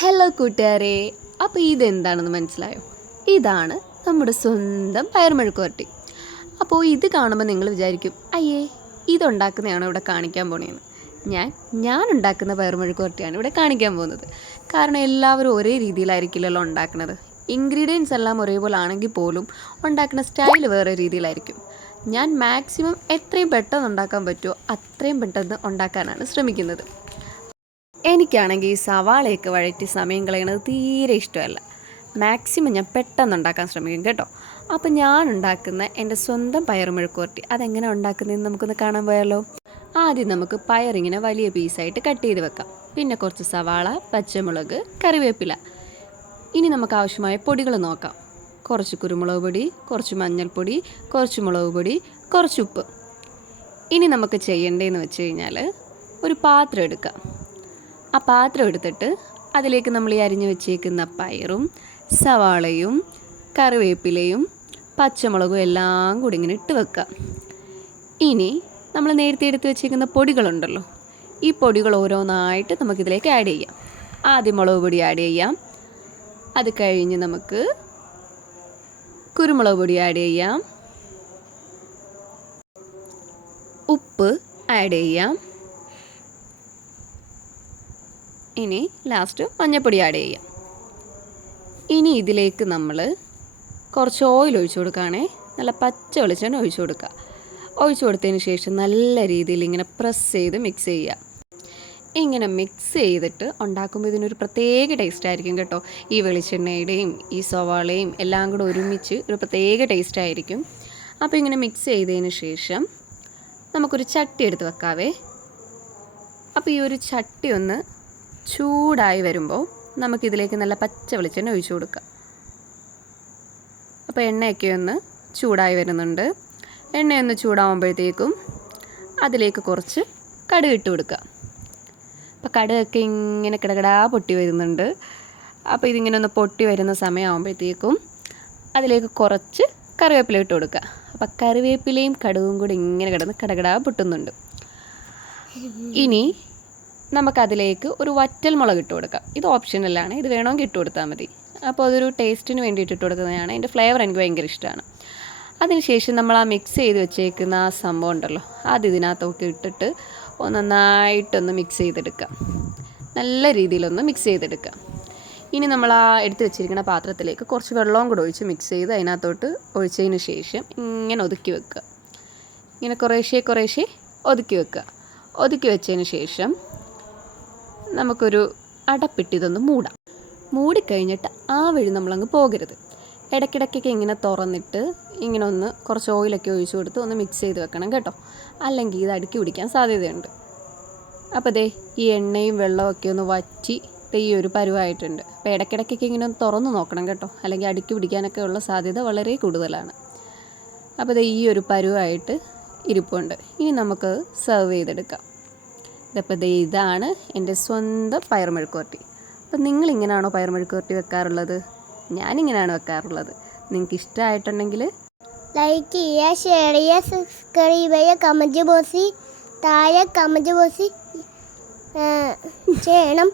Hello കൂട്ടുകാരെ, അപ്പോൾ ഇതെന്താണെന്ന് മനസ്സിലായോ? ഇതാണ് നമ്മുടെ സ്വന്തം പയർമെഴുക്ക് വരട്ടി. അപ്പോൾ ഇത് കാണുമ്പോൾ നിങ്ങൾ വിചാരിക്കും, അയ്യേ ഇതുണ്ടാക്കുന്നതാണ് ഇവിടെ കാണിക്കാൻ പോണേന്ന്. ഞാൻ ഉണ്ടാക്കുന്ന പയർമെഴുക്ക് വരട്ടിയാണ് ഇവിടെ കാണിക്കാൻ പോകുന്നത്. കാരണം എല്ലാവരും ഒരേ രീതിയിലായിരിക്കില്ലല്ലോ ഉണ്ടാക്കുന്നത്. ഇൻഗ്രീഡിയൻസ് എല്ലാം ഒരേപോലെ ആണെങ്കിൽ പോലും ഉണ്ടാക്കുന്ന സ്റ്റൈൽ വേറെ രീതിയിലായിരിക്കും. ഞാൻ മാക്സിമം എത്രയും പെട്ടെന്ന് ഉണ്ടാക്കാൻ പറ്റുമോ അത്രയും പെട്ടെന്ന് ഉണ്ടാക്കാനാണ് ശ്രമിക്കുന്നത്. എനിക്കാണെങ്കിൽ ഈ സവാളയൊക്കെ വഴറ്റി സമയം കളയണത് തീരെ ഇഷ്ടമല്ല. മാക്സിമം ഞാൻ പെട്ടെന്ന് ഉണ്ടാക്കാൻ ശ്രമിക്കും കേട്ടോ. അപ്പോൾ ഞാൻ ഉണ്ടാക്കുന്ന എൻ്റെ സ്വന്തം പയറുമെഴുക്ക് വരട്ടി അതെങ്ങനെ ഉണ്ടാക്കുന്നതെന്ന് നമുക്കൊന്ന് കാണാൻ പോയാലോ. ആദ്യം നമുക്ക് പയറിങ്ങനെ വലിയ പീസായിട്ട് കട്ട് ചെയ്ത് വെക്കാം. പിന്നെ കുറച്ച് സവാള, പച്ചമുളക്, കറിവേപ്പില. ഇനി നമുക്ക് ആവശ്യമായ പൊടികൾ നോക്കാം. കുറച്ച് കുരുമുളക് പൊടി, കുറച്ച് മഞ്ഞൾപ്പൊടി, കുറച്ച് മുളക് പൊടി, കുറച്ച് ഉപ്പ്. ഇനി നമുക്ക് ചെയ്യേണ്ടതെന്ന് വെച്ച് കഴിഞ്ഞാൽ ഒരു പാത്രം എടുക്കാം. ആ പാത്രം എടുത്തിട്ട് അതിലേക്ക് നമ്മൾ ഈ അരിഞ്ഞു വെച്ചേക്കുന്ന പയറും സവാളയും കറിവേപ്പിലയും പച്ചമുളകും എല്ലാം കൂടി ഇങ്ങനെ ഇട്ട് വെക്കുക. ഇനി നമ്മൾ നേരത്തെ എടുത്ത് വെച്ചേക്കുന്ന പൊടികളുണ്ടല്ലോ, ഈ പൊടികൾ ഓരോന്നായിട്ട് നമുക്കിതിലേക്ക് ആഡ് ചെയ്യാം. ആദ്യം മുളക് പൊടി ആഡ് ചെയ്യാം. അത് കഴിഞ്ഞ് നമുക്ക് കുരുമുളക് പൊടി ആഡ് ചെയ്യാം. ഉപ്പ് ആഡ് ചെയ്യാം. ഇനി ലാസ്റ്റ് മഞ്ഞൾപ്പൊടി ആഡ് ചെയ്യാം. ഇനി ഇതിലേക്ക് നമ്മൾ കുറച്ച് ഓയിൽ ഒഴിച്ചു കൊടുക്കുകയാണേ. നല്ല പച്ച വെളിച്ചെണ്ണ ഒഴിച്ചു കൊടുക്കുക. ഒഴിച്ചു കൊടുത്തതിന് ശേഷം നല്ല രീതിയിൽ ഇങ്ങനെ പ്രസ് ചെയ്ത് മിക്സ് ചെയ്യുക. ഇങ്ങനെ മിക്സ് ചെയ്തിട്ട് ഉണ്ടാക്കുമ്പോൾ ഇതിനൊരു പ്രത്യേക ടേസ്റ്റ് ആയിരിക്കും കേട്ടോ. ഈ വെളിച്ചെണ്ണയുടെയും ഈ സവാളയും എല്ലാം കൂടെ ഒരുമിച്ച് ഒരു പ്രത്യേക ടേസ്റ്റ് ആയിരിക്കും. അപ്പോൾ ഇങ്ങനെ മിക്സ് ചെയ്തതിന് ശേഷം നമുക്കൊരു ചട്ടി എടുത്ത് വെക്കാവേ. അപ്പോൾ ഈ ഒരു ചട്ടി ഒന്ന് ചൂടായി വരുമ്പോൾ നമുക്കിതിലേക്ക് നല്ല പച്ച വെളിച്ചെണ്ണ ഒഴിച്ചു കൊടുക്കാം. അപ്പോൾ എണ്ണയൊക്കെ ഒന്ന് ചൂടായി വരുന്നുണ്ട്. എണ്ണയൊന്ന് ചൂടാകുമ്പോഴത്തേക്കും അതിലേക്ക് കുറച്ച് കടുക് ഇട്ട് കൊടുക്കുക. അപ്പോൾ കടുകൊക്കെ ഇങ്ങനെ കിടകിടാ പൊട്ടി വരുന്നുണ്ട്. അപ്പോൾ ഇതിങ്ങനെ ഒന്ന് പൊട്ടി വരുന്ന സമയമാകുമ്പോഴത്തേക്കും അതിലേക്ക് കുറച്ച് കറിവേപ്പില ഇട്ട് കൊടുക്കുക. അപ്പോൾ കറിവേപ്പിലയും കടുകും കൂടി ഇങ്ങനെ കിടന്ന് കിടകിടാ പൊട്ടുന്നുണ്ട്. ഇനി നമുക്കതിലേക്ക് ഒരു വറ്റൽ മുളക് ഇട്ട് കൊടുക്കാം. ഇത് ഓപ്ഷനലാണ്, ഇത് വേണമെങ്കിൽ ഇട്ട് കൊടുത്താൽ മതി. അപ്പോൾ അതൊരു ടേസ്റ്റിന് വേണ്ടിയിട്ട് ഇട്ട് കൊടുക്കുന്നതാണ്. അതിൻ്റെ ഫ്ലേവർ എനിക്ക് ഭയങ്കര ഇഷ്ടമാണ്. അതിനുശേഷം നമ്മൾ ആ മിക്സ് ചെയ്ത് വെച്ചേക്കുന്ന ആ സംഭവം ഉണ്ടല്ലോ, അത് ഇതിനകത്തൊക്കെ ഇട്ടിട്ട് നന്നായിട്ടൊന്ന് മിക്സ് ചെയ്തെടുക്കുക. നല്ല രീതിയിലൊന്ന് മിക്സ് ചെയ്തെടുക്കുക. ഇനി നമ്മൾ ആ എടുത്ത് വെച്ചിരിക്കുന്ന പാത്രത്തിലേക്ക് കുറച്ച് വെള്ളവും കൂടെ ഒഴിച്ച് മിക്സ് ചെയ്ത് അതിനകത്തോട്ട് ഒഴിച്ചതിന് ശേഷം ഇങ്ങനെ ഒതുക്കി വെക്കുക. ഇങ്ങനെ കുറേശ്ശെ ഒതുക്കി വെക്കുക. ഒതുക്കി വെച്ചതിന് ശേഷം നമുക്കൊരു അടപ്പിട്ടിതൊന്ന് മൂടാം. മൂടിക്കഴിഞ്ഞിട്ട് ആ വഴി നമ്മളങ്ങ് പോകരുത്. ഇടയ്ക്കിടയ്ക്കൊക്കെ ഇങ്ങനെ തുറന്നിട്ട് ഇങ്ങനെ ഒന്ന് കുറച്ച് ഓയിലൊക്കെ ഒഴിച്ചു കൊടുത്ത് ഒന്ന് മിക്സ് ചെയ്ത് വെക്കണം കേട്ടോ. അല്ലെങ്കിൽ ഇത് അടുക്കി പിടിക്കാൻ സാധ്യതയുണ്ട്. അപ്പോൾ ദേ ഈ എണ്ണയും വെള്ളമൊക്കെ ഒന്ന് വറ്റി ഈ ഒരു പരുവായിട്ടുണ്ട്. അപ്പോൾ ഇടയ്ക്കിടയ്ക്കൊക്കെ ഇങ്ങനെ ഒന്ന് തുറന്ന് നോക്കണം കേട്ടോ, അല്ലെങ്കിൽ അടുക്കി പിടിക്കാനൊക്കെ ഉള്ള സാധ്യത വളരെ കൂടുതലാണ്. അപ്പോൾ ദേ ഈ ഒരു പരുവായിട്ട് ഇരിപ്പുണ്ട്. ഇനി നമുക്ക് സെർവ് ചെയ്തെടുക്കാം. ഇതപ്പോൾ ഇതാണ് എൻ്റെ സ്വന്തം പയർമെഴുക്ക് വരട്ടി. അപ്പോൾ നിങ്ങളിങ്ങനെയാണോ പയർമെഴുക്ക് വരട്ടി വെക്കാറുള്ളത്? ഞാനിങ്ങനെയാണ് വെക്കാറുള്ളത്. നിങ്ങൾക്ക് ഇഷ്ടമായിട്ടുണ്ടെങ്കിൽ ലൈക്ക് ചെയ്യുക, ഷെയർ ചെയ്യുക, സബ്സ്ക്രൈബ് ചെയ്യുക, കമൻറ്റ് ബോക്സിൽ താഴെ കമൻറ്റ് ബോക്സിൽ ചെയ്യണം.